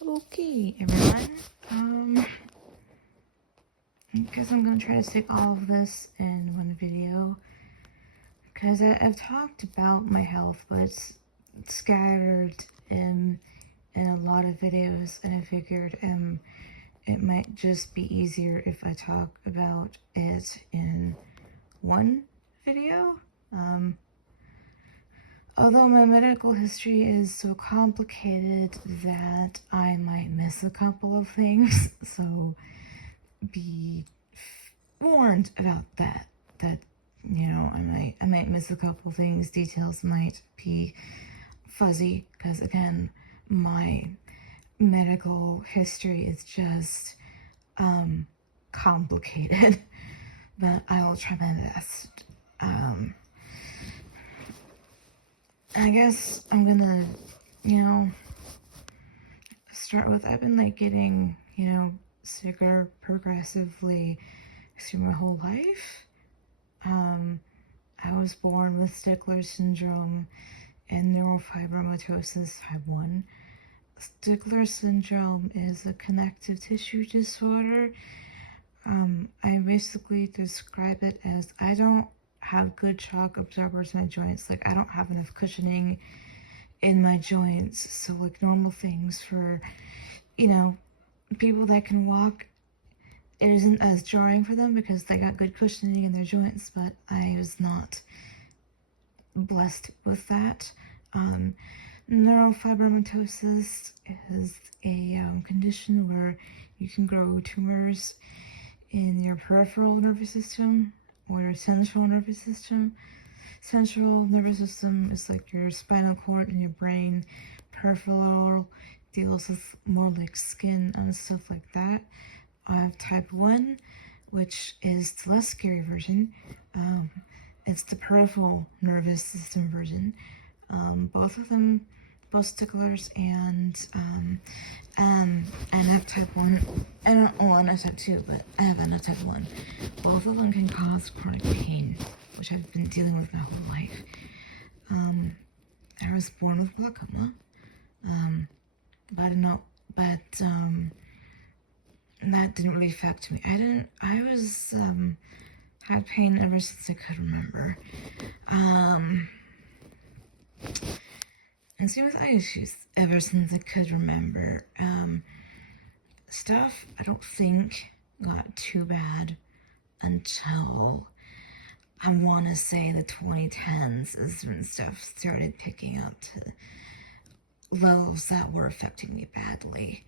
Okay, everyone. I guess I'm gonna try to stick all of this in one video because I've talked about my health, but it's scattered in a lot of videos, and I figured it might just be easier if I talk about it in one video. Although my medical history is so complicated that I might miss a couple of things, so be warned about that. That I might miss a couple things. Details might be fuzzy because again, my medical history is just complicated. But I will try my best. I guess I'm gonna, start with I've been getting, sicker progressively through my whole life. I was born with Stickler syndrome and neurofibromatosis type 1. Stickler syndrome is a connective tissue disorder. I basically describe it as I don't have good shock absorbers in my joints. I don't have enough cushioning in my joints. So normal things for, people that can walk, it isn't as jarring for them because they got good cushioning in their joints, but I was not blessed with that. Neurofibromatosis is a condition where you can grow tumors in your peripheral nervous system or your central nervous system. Central nervous system is your spinal cord and your brain. Peripheral deals with more skin and stuff like that. I have type 1, which is the less scary version. It's the peripheral nervous system version. Both of them, both sticklers and I have type 1. I have type 2, but I have type 1. Both of them can cause chronic pain, which I've been dealing with my whole life. I was born with glaucoma, that didn't really affect me. Had pain ever since I could remember. And same with eye issues ever since I could remember. Stuff I don't think got too bad until I want to say the 2010s is when stuff started picking up to levels that were affecting me badly.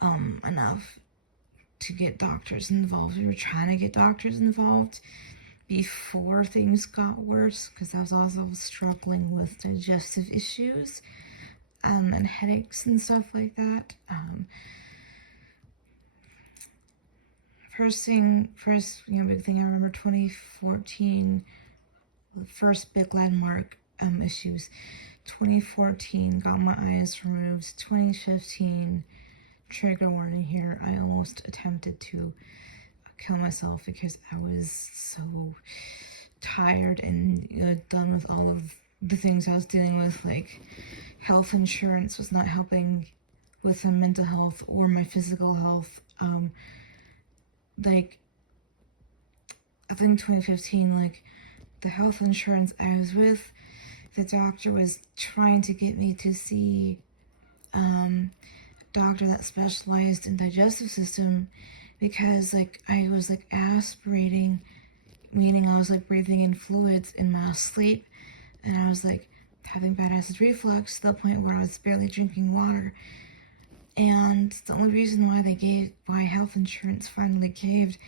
Enough to get doctors involved. We were trying to get doctors involved before things got worse because I was also struggling with digestive issues and headaches and stuff like that. First big thing I remember 2014, the first big landmark issues. 2014 got my eyes removed. 2015, trigger warning here, I almost attempted to kill myself because I was so tired and done with all of the things I was dealing with. Health insurance was not helping with my mental health or my physical health. I think 2015, the health insurance I was with, the doctor was trying to get me to see a doctor that specialized in digestive system because I was aspirating, meaning I was breathing in fluids in my sleep, and I was having bad acid reflux to the point where I was barely drinking water. And the only reason why health insurance finally caved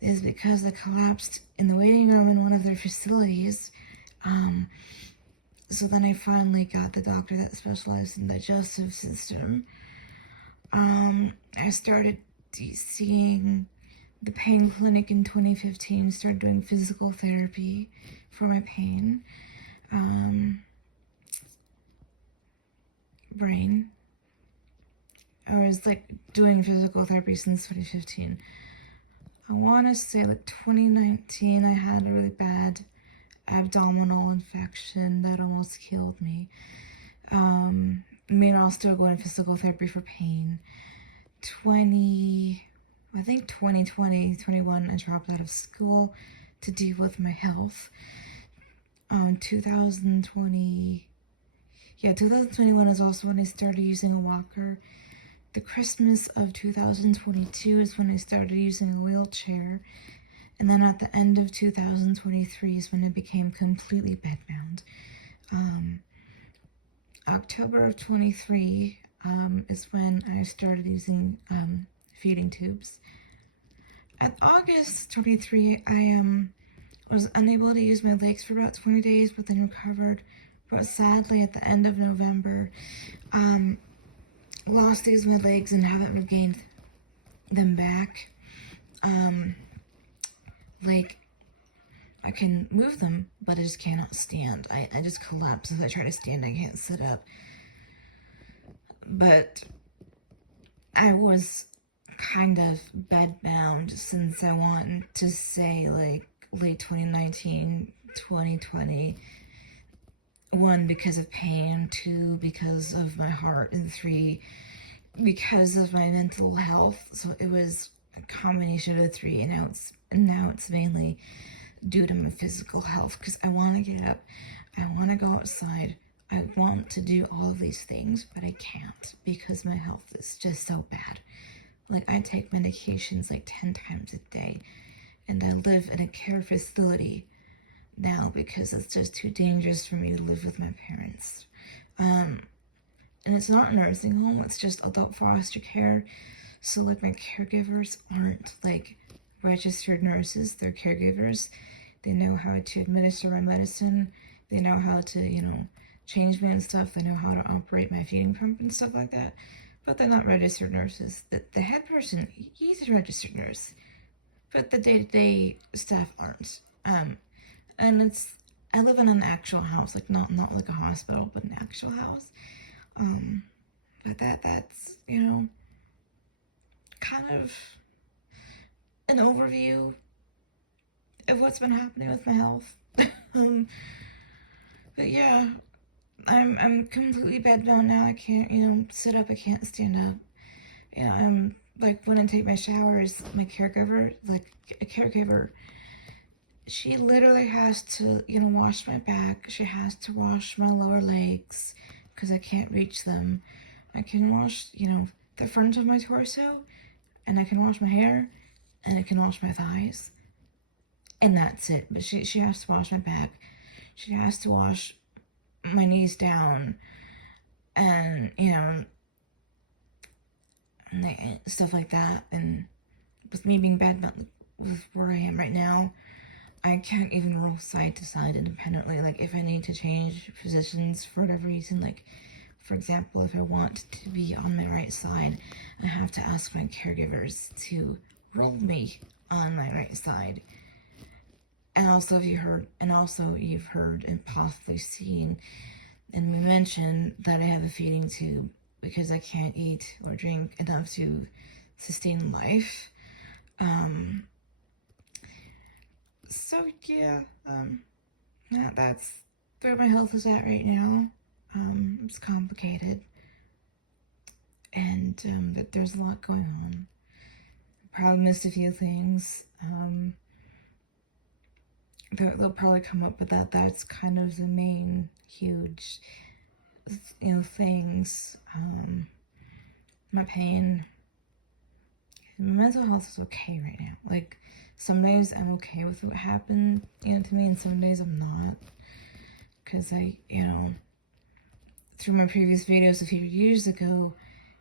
is because I collapsed in the waiting room in one of their facilities. So then I finally got the doctor that specialized in digestive system. I started seeing the pain clinic in 2015, started doing physical therapy for my pain. Brain. I was doing physical therapy since 2015. I want to say 2019 I had a really bad abdominal infection that almost killed me. Meanwhile, still going to physical therapy for pain. 2020, 21, I dropped out of school to deal with my health. 2021 is also when I started using a walker. The Christmas of 2022 is when I started using a wheelchair. And then at the end of 2023 is when I became completely bedbound. October of 23 is when I started using feeding tubes. At August 23, I was unable to use my legs for about 20 days, but then recovered. But sadly, at the end of November, lost these my legs and haven't regained them back. Like, I can move them, but I just cannot stand. I just collapse if I try to stand. I can't sit up. But I was kind of bedbound since I want to say like late 2019, 2020. 1, because of pain, 2, because of my heart, and 3, because of my mental health. So it was a combination of the 3, and now it's mainly due to my physical health, because I want to get up, I want to go outside, I want to do all of these things, but I can't because my health is just so bad. Like, I take medications like 10 times a day, and I live in a care facility now because it's just too dangerous for me to live with my parents. And it's not a nursing home, it's just adult foster care. So like, my caregivers aren't like registered nurses, they're caregivers. They know how to administer my medicine, they know how to, change me and stuff, they know how to operate my feeding pump and stuff like that. But they're not registered nurses. The head person, he's a registered nurse, but the day-to-day staff aren't. And I live in an actual house, like not like a hospital, but an actual house. But that's, kind of an overview of what's been happening with my health. But yeah, I'm completely bedbound now. I can't, sit up, I can't stand up. I'm like, when I take my showers, my caregiver, she literally has to, wash my back. She has to wash my lower legs because I can't reach them. I can wash, the front of my torso, and I can wash my hair, and I can wash my thighs. And that's it. But she has to wash my back. She has to wash my knees down, and, and stuff like that. And with me being bad with where I am right now, I can't even roll side to side independently. Like, if I need to change positions for whatever reason, like, for example, if I want to be on my right side, I have to ask my caregivers to roll me on my right side. And also, you've heard and possibly seen, and we mentioned that I have a feeding tube because I can't eat or drink enough to sustain life. So yeah, that's where my health is at right now. It's complicated, and but there's a lot going on. I probably missed a few things. They'll probably come up with that. That's kind of the main huge, things. My pain. My mental health is okay right now. Like, some days I'm okay with what happened, to me, and some days I'm not. Because through my previous videos a few years ago,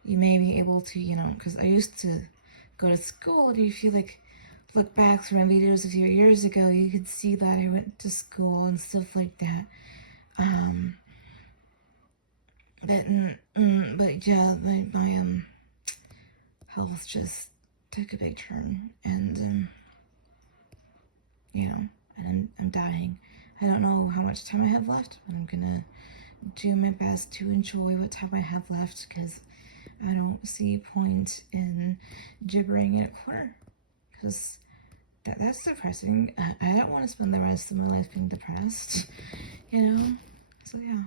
you may be able to, because I used to go to school, and if you, look back through my videos a few years ago, you could see that I went to school and stuff like that. But yeah, my health just took a big turn, and and I'm dying. I don't know how much time I have left, but I'm gonna do my best to enjoy what time I have left, because I don't see a point in gibbering in a corner, because that's depressing. I don't want to spend the rest of my life being depressed, So yeah,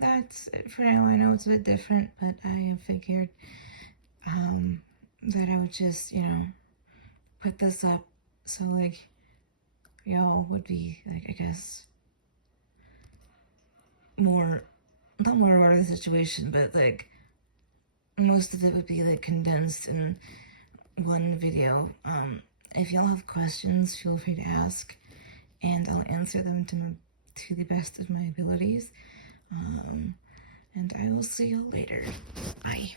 that's it for now. I know it's a bit different, but I figured that I would just, put this up so, like, y'all would be, like, I guess, more, not more aware of the situation, but, like, most of it would be, like, condensed in one video. If y'all have questions, feel free to ask, and I'll answer them to the best of my abilities. And I will see y'all later. Bye.